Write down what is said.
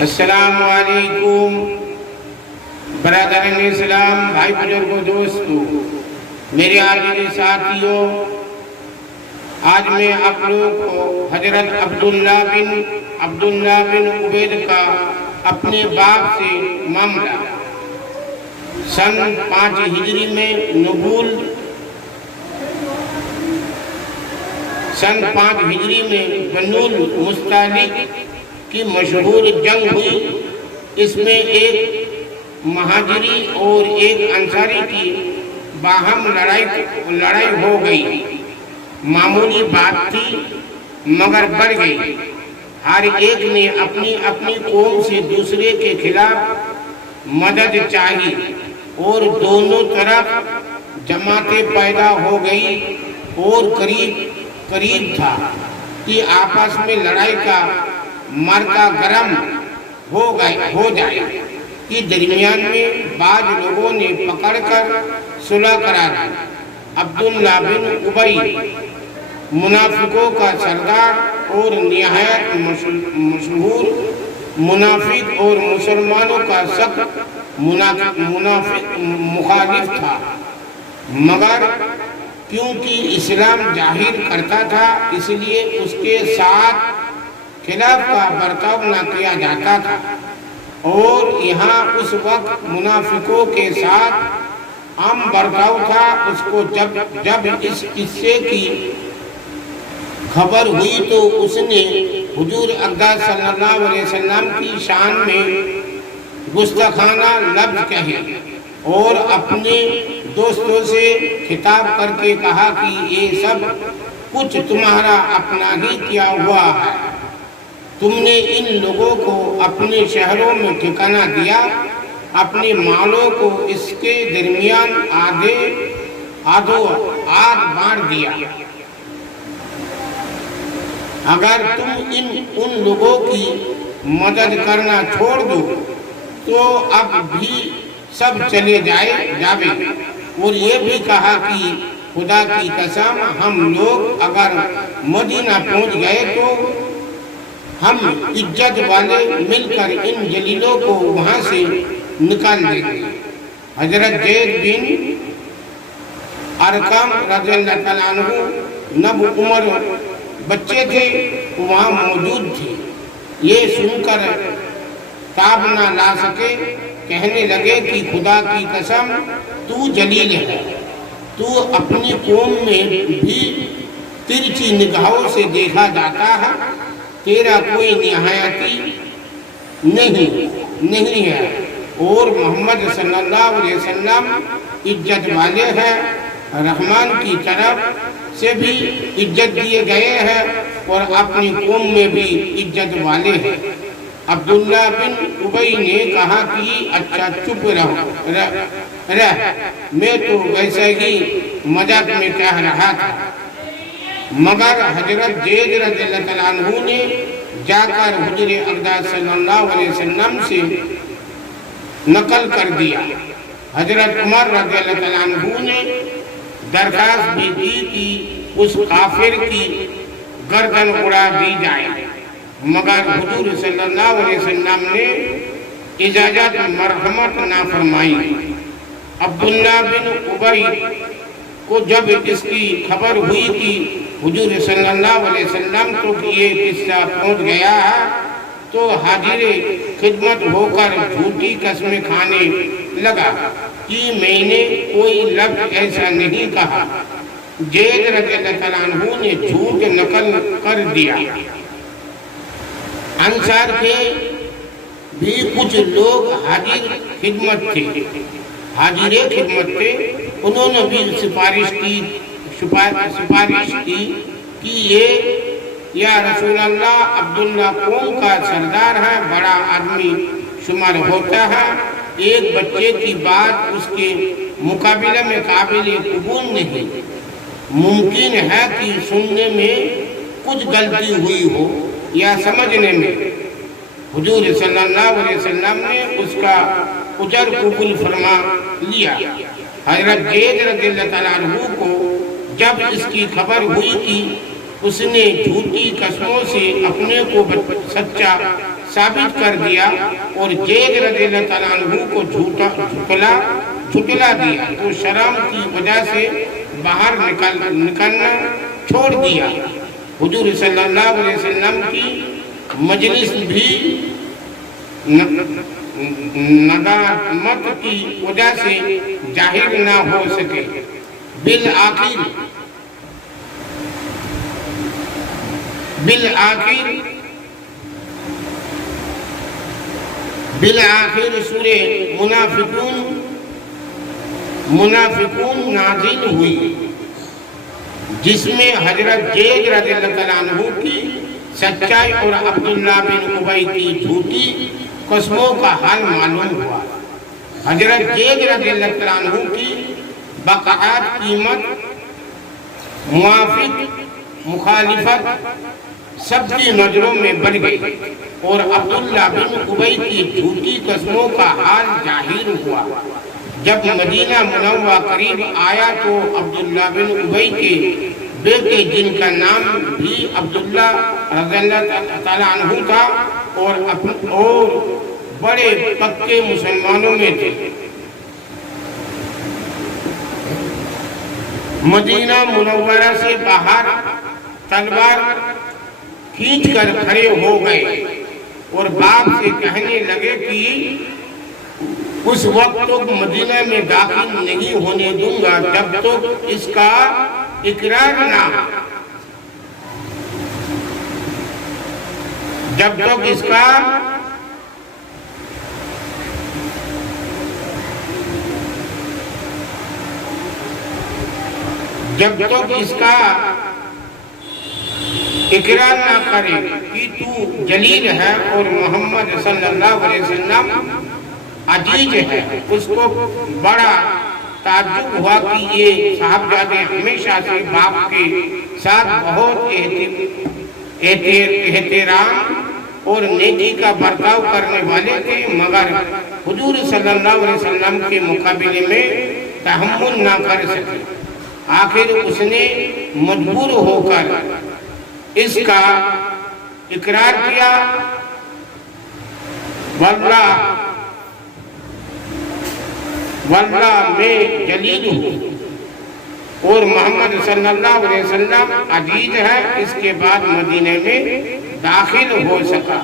السلام علیکم برادران اسلام، بھائی بزرگوں، دوستو، میرے عزیز ساتھیوں، آج میں آپ لوگ کو حضرت عبداللہ بن عبید کا اپنے باپ سے معاملہ سن 5 ہجری میں نزول، سن 5 ہجری میں بنو المستلق کی مشہور جنگ ہوئی۔ اس میں ایک مہاجری اور ایک انصاری کی باہم لڑائی ہو گئی۔ معمولی بات تھی مگر بڑھ گئی۔ ہر ایک نے اپنی اپنی قوم سے دوسرے کے خلاف مدد چاہی اور دونوں طرف جماعتیں پیدا ہو گئی اور قریب تھا کہ آپس میں لڑائی کا مرکہ گرم ہو جائے کہ درمیان میں بعض لوگوں نے پکڑ کر صلح کرا دی۔ عبداللہ بن عبی منافقوں کا سردار اور نہایت مشہور منافق اور مسلمانوں کا سخت مخالف تھا، مگر کیونکہ اسلام ظاہر کرتا تھا اس لیے اس کے ساتھ خلاف کا برتاؤ نہ کیا جاتا تھا، اور یہاں اس وقت منافقوں کے ساتھ عام برتاؤ تھا۔ اس کو جب اس قصے کی خبر ہوئی تو اس نے حضور اقدس صلی اللہ علیہ وسلم کی شان میں گستاخانہ لفظ کہے اور اپنے دوستوں سے خطاب کر کے کہا کہ یہ سب کچھ تمہارا اپنا ہی کیا ہوا ہے۔ تم نے ان لوگوں کو اپنے شہروں میں ٹھکانہ دیا، اپنے مالوں کو اس کے درمیان آدھ بانٹ دیا۔ اگر تم ان لوگوں کی مدد کرنا چھوڑ دو تو اب بھی سب چلے جاوے، اور یہ بھی کہا کہ خدا کی قسم ہم لوگ اگر مدینہ پہنچ گئے تو ہم عزت والے مل کر ان جلیلوں کو وہاں سے نکال دیں گے۔ حضرت زید بن ارقم رضی اللہ تعالیٰ عنہ نب عمر بچے تھے، وہاں موجود تھے۔ یہ سن کر تاب نہ لا سکے، کہنے لگے کہ خدا کی قسم تو جلیل ہے، تو اپنی قوم میں بھی ترچھی نگاہوں سے دیکھا جاتا ہے، تیرا کوئی نہایتی نہیں ہے، اور محمد صلی اللہ علیہ وسلم عزت والے ہیں، رحمان کی طرف سے بھی عزت دیے گئے ہیں اور اپنی قوم میں بھی عزت والے ہیں۔ عبداللہ بن عبی نے کہا کہ اچھا چپ رہ، میں تو ویسے ہی مذاق میں کہہ رہا تھا۔ مگر حضرت زید رضی اللہ تعالیٰ عنہ نے جا کر حضور اقدس صلی اللہ علیہ وسلم سے نقل کر دیا۔ حضرت عمر رضی اللہ تعالیٰ عنہ نے درخواست بھی دی کہ اس کافر کی گردن اڑا دی جائے، مگر حضور صلی اللہ علیہ وسلم نے اجازت مرحمت نہ فرمائی۔ عبداللہ بن عبی کو جب اس کی خبر ہوئی کہ حضور صلی اللہ علیہ وسلم تک یہ قصہ پہنچ گیا ہے تو حاضر خدمت ہو کر جھوٹی قسمیں کھانے لگا کہ میں نے کوئی لفظ ایسا نہیں کہا۔ زید رضی اللہ تعالیٰ عنہ نے جھوٹ نقل کر دیا۔ انصار کے بھی کچھ لوگ حاضر خدمت تھے، انہوں نے بھی سفارش کی کہ یہ یا رسول اللہ عبداللہ قوم کا سردار ہے، بڑا آدمی شمار ہوتا ہے، ایک بچے کی بات اس کے مقابلے میں قابل قبول نہیں، ممکن ہے کہ سننے میں کچھ غلطی ہوئی ہو یا سمجھنے میں۔ حضور صلی اللہ علیہ وسلم نے اس کا اجر قبول فرما لیا۔ حضرت زید رضی اللہ تعالیٰ عنہ کو جب اس کی خبر ہوئی کہ اس نے جھوٹی قسموں سے اپنے کو سچا ثابت کر دیا اور زید رضی اللہ تعالیٰ عنہ کو جھٹلا دیا تو شرم کی وجہ سے باہر نکلنا چھوڑ دیا۔ حضور صلی اللہ علیہ وسلم کی مجلس بھی ندامت کی وجہ سے ظاہر نہ ہو سکے۔ بالآخر سورہ منافقون نازل ہوئی، جس میں حضرت زید رضی اللہ تعالیٰ عنہ کی سچائی اور عبداللہ بن ابی کی جھوٹی قسموں کا حال معلوم ہوا۔ حضرت زید رضی اللہ تعالیٰ عنہ کی بقاعت قیمت مخالفت سب کی نظروں میں بڑھ گئی اور عبداللہ بن ابی کی جھوٹی قسموں کا حال ظاہر ہوا۔ جب مدینہ منورہ قریب آیا تو عبداللہ بن ابی کے بیٹے جن کا نام بھی عبداللہ رضی اللہ تعالیٰ عنہ تھا اور بڑے پکے مسلمانوں میں تھے، مدینہ منورہ سے باہر تلوار کھینچ کر کھڑے ہو گئے اور باپ سے کہنے لگے کہ اس وقت تک مدینہ میں داخل نہیں ہونے دوں گا جب تک اس کا اقرار نہ کرے کہ تو جلیل ہے اور محمد صلی اللہ علیہ وسلم عزیز ہے۔ اس کو بڑا تعجب ہوا کہ یہ صاحبزادے ہمیشہ سے باپ کے ساتھ بہت احترام اور نیکی کا برتاؤ کرنے والے تھے، مگر حضور صلی اللہ علیہ وسلم کے مقابلے میں تحمل نہ کر سکے۔ آخر اس نے مجبور ہو کر اس کا اقرار کیا، واللہ میں جلیل ہوں اور محمد صلی اللہ علیہ وسلم عزیز ہے۔ اس کے بعد مدینہ میں داخل ہو سکا۔